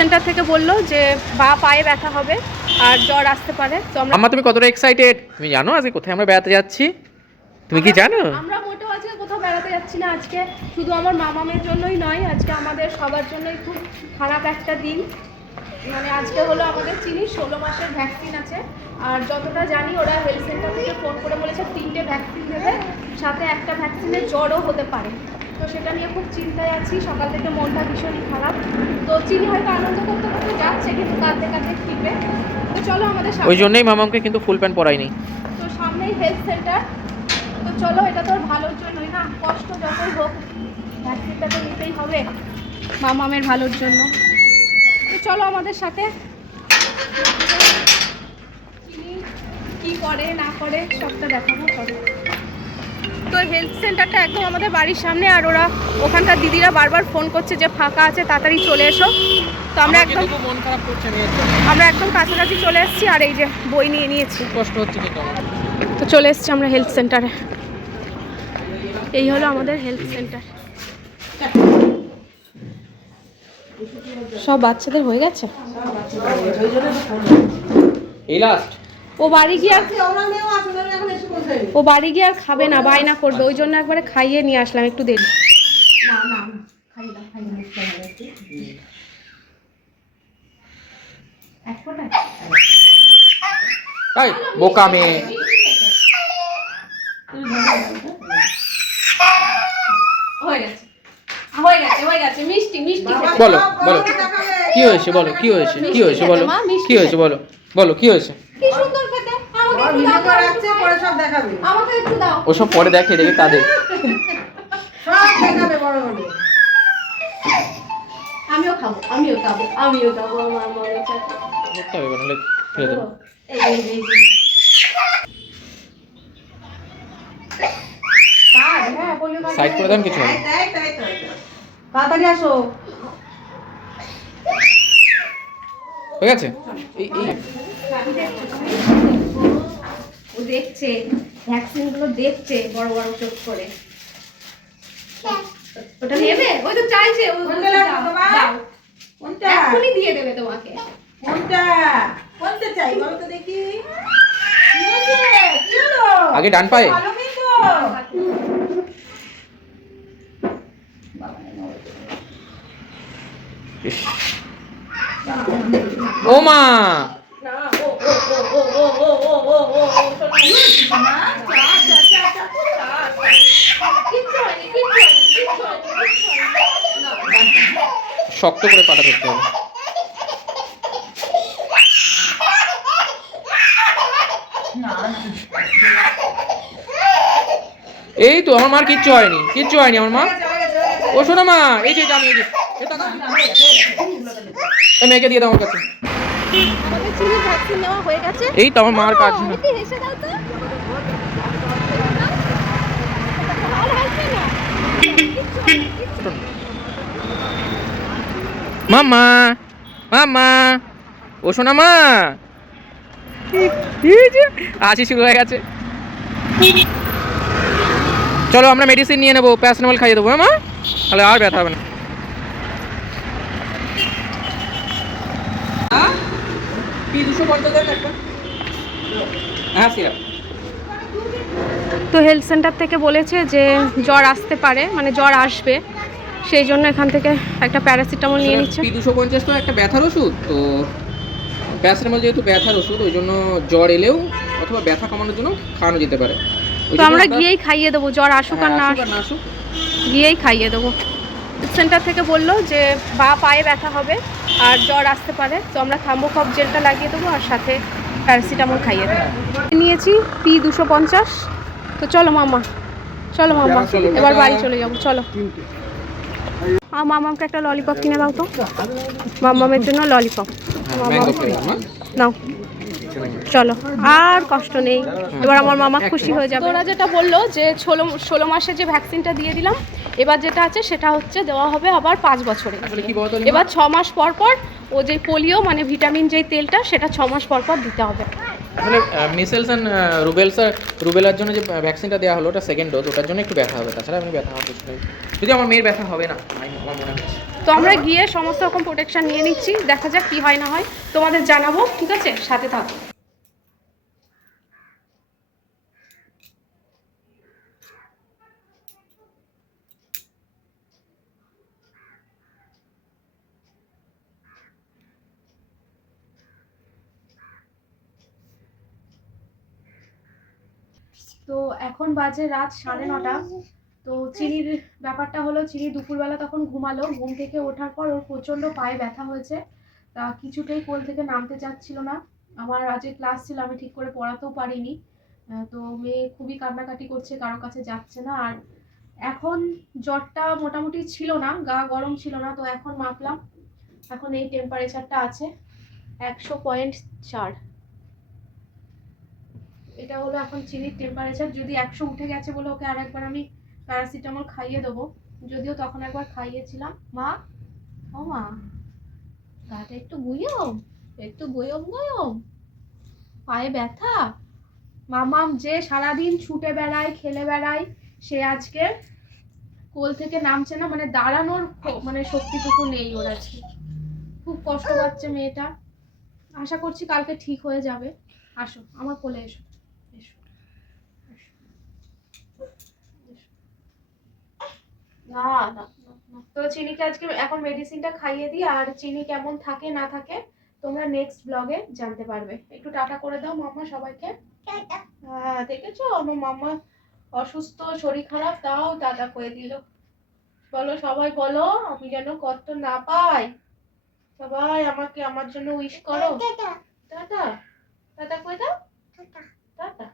Centre থেকে বললো যে বা পায়ে ব্যথা হবে আর জ্বর আসতে পারে। তো আম্মা তুমি কতটা এক্সাইটেড? তুমি জানো আজকে কোথায় আমরা বেড়াতে যাচ্ছি? তুমি কি জানো? আমরা মোটেও আজকে কোথাও বেড়াতে যাচ্ছি না। আজকে শুধু আমার মামামের জন্যই নয়, আজকে আমাদের সবার জন্যই খুব খারাপ একটা দিন। মানে আজকে হলো আমাদের চিনি 16 মাসের ভ্যাকসিন আছে। আর যতটা জানি ওরা হেলথ সেন্টার থেকে ফোন করে বলেছে 3টে ভ্যাকসিন দেবে, সাথে একটা ভ্যাকসিনের জ্বরও হতে পারে। তো সেটা নিয়ে খুব চিন্তায় আছি, সকাল থেকে মনটা ভীষণই খারাপ। তো চিনি হয়তো আনন্দ করতে করতে যাচ্ছে, কিন্তু কাঁদতে কাঁদতে ফিরবে। তো চলো আমাদের ওই জন্যই মামামকে কিন্তু ফুল প্যান্ট পরাইনি। তো সামনেই হেলথ সেন্টার, তো চলো, এটা তো ভালোর জন্যই না, কষ্ট যতই হোক ভ্যাকসিনটা তো নিতেই হবে মামামের ভালোর জন্য। তো চলো আমাদের সাথে, চিনি কি করে না করে সবটা দেখাবো। চলো। তো হেলথ সেন্টারটা একদম আমাদের বাড়ির সামনে, আর ওরা ওখানকার দিদিরা বারবার ফোন করছে যে ফাঁকা আছে, তাড়াতাড়ি চলে এসো। তো আমরা একদম কাছাকাছি চলে এসেছি, আর এই যে বই নিয়ে নিয়েছি। কষ্ট হচ্ছে কিন্তু আমার। তো চলে এসেছি আমরা হেলথ সেন্টারে। এই হলো আমাদের হেলথ সেন্টার। সব বাচ্চাদের হয়ে গেছে। এই লাস্ট ও বাড়ি গিয়ে আর খাবে না, বায়না করবে, ওই জন্য একবারে খাইয়ে নিয়ে আসলাম একটু দেরি। এই বোকা মেয়ে। হয়ে গেছে মিষ্টি মিষ্টি। বলো বলো কি হয়েছে, বলো কি হয়েছে, কি হয়েছে বলো, কি হয়েছে বলো, বলো কি হয়েছে। কি সুন্দর খেতে, আমাকে একটু দাও। ওসব পরে দেখে দেখে কাঁদে। আমিও খাবো আমার মনে চায়। ফেলে দেবো। সাইড করে দেন, কিছু হবে। তাড়াতাড়ি আসো। হয়ে গেছে। ও দেখছে ভ্যাকসিন গুলো, দেখছে বড় বড় চোখ করে। ওটা নেবে? ওই তো চাইছে, এখনই দিয়ে দেবে তোমাকে। আগে ডান পায়ে। ও মা, শক্ত করে পাটা ধরতে হবে। এই তো আমার মার কিচ্ছু হয়নি, কিচ্ছু হয়নি আমার মা। ও শোনো মা, এই যে আমি, এই মেয়েকে দিয়ে দাও আমার কাছে। আমাদের চিনির ভ্যাকসিন নেওয়া হয়ে গেছে। এই তো আমার মার কাজ। একটু হেসে দাও তো। মামা মামা, ও শোনা মা, হাসি শুরু হয়ে গেছে। চলো আমরা মেডিসিন নিয়ে নেবো, প্যারাসিটামল খাইয়ে দেবো। মা তাহলে আর ব্যথা হবে না। হ্যাঁ সিরাপ। তো হেলথ সেন্টার থেকে বলেছে যে জ্বর আসতে পারে, মানে জ্বর আসবে, সেই জন্য এখান থেকে একটা প্যারাসিটামল নিয়ে নিচ্ছে। P250 তো একটা ব্যথার ওষুধ, তো প্যারাসিটামল যেহেতু ব্যথার ওষুধ, ওই জন্য জ্বর এলেও অথবা ব্যথা কমানোর জন্য খাওয়ানো যেতে পারে। তো আমরা গিয়েই খাইয়ে দেবো, জ্বর আসুক আর না আসুক গিয়েই খাইয়ে দেবো। হেলথ সেন্টার থেকে বললো যে বা পায়ে ব্যথা হবে আর জ্বর আসতে পারে, তো আমরা থাম্বোকফ জেলটা লাগিয়ে দেবো আর সাথে প্যারাসিটামল খাইয়ে দেবো। নিয়েছি P250। তো চলো মামা, চলো মামা, এবার বাড়ি চলে যাবো। চলো মামাকে একটা ললিপপ কিনে দাও তো, মামামের জন্য ললিপপ নাও। চলো, আর কষ্ট নেই, এবার আমার মামা খুশি হয়ে যাবে। ওরা যেটা বললো যে 16 মাসে যে ভ্যাকসিনটা দিয়ে দিলাম, এবার যেটা আছে সেটা হচ্ছে দেওয়া হবে আবার 5 বছরে। এবার 6 মাস পর পর ও যে পোলিও মানে ভিটামিন যেই তেলটা, সেটা 6 মাস পর পর দিতে হবে। আসলে মিসেলস অ্যান্ড রুবেলার জন্য যে ভ্যাকসিনটা দেওয়া হলো ওটা সেকেন্ড ডোজ, ওটার জন্য একটু ব্যথা হবে, তাছাড়া আমি ব্যথা হওয়ার কিছু নেই। যদি আমার মেয়ের ব্যথা হবে না আমার মনে হচ্ছে। তো আমরা গিয়ে সমস্ত রকম প্রোটেকশন নিয়ে নিচ্ছি, দেখা যাক কি হয় না হয়, তোমাদের জানাবো, ঠিক আছে, সাথে থাকো। তো এখন বাজে রাত 9:30। তো চিনির ব্যাপারটা হলো, চিনি দুপুরবেলা তখন ঘুমালো, ঘুম থেকে ওঠার পর ওর প্রচণ্ড পায়ে ব্যথা হয়েছে, তা কিছুতেই কোল থেকে নামতে চাচ্ছিল না। আমার আজকে ক্লাস ছিল, আমি ঠিক করে পড়াতেও পারিনি। তো মেয়ে খুবই কান্নাকাটি করছে, কারো কাছে যাচ্ছে না। আর এখন জ্বরটা মোটামুটি ছিল না, গা গরম ছিল না, তো এখন মাপলাম, এখন এই টেম্পারেচারটা আছে 100.4। এটা হলো এখন চিনির টেম্পারেচার। যদি 100 উঠে গেছে বলে ওকে আরেকবার আমি প্যারাসিটামল খাইয়ে দেবো, যদিও তখন একবার খাইয়েছিলাম। মা, ও মা, গাটা একটু গুইয়ম, একটু গয়ম গয়ম, পায়ে ব্যথা। মামাম যে সারাদিন ছুটে বেড়ায়, খেলে বেড়ায়, সে আজকে কোল থেকে নামছে না, মানে দাঁড়ানোর মানে শক্তিটুকু নেই ওর আজকে। খুব কষ্ট পাচ্ছে মেয়েটা। আশা করছি কালকে ঠিক হয়ে যাবে। আসো আমার কোলে এসো, এসো, না না না, না। তো চিনিকে আজকে এখন মেডিসিনটা খাইয়ে দিই, আর চিনি কেমন থাকে না থাকে তোমরা নেক্সট ব্লগে জানতে পারবে। একটু টাটা করে দাও মাম্মা সবাইকে। হ্যাঁ দেখেছো আমার মাম্মা অসুস্থ, শরীর খারাপ, তাও টাটা করে দিল। বলো সবাই, বলো আমি যেন কষ্ট না পাই। সবাই আমাকে আমার জন্য উইশ করো। টাটা, টাটা করে দাও, টাটা।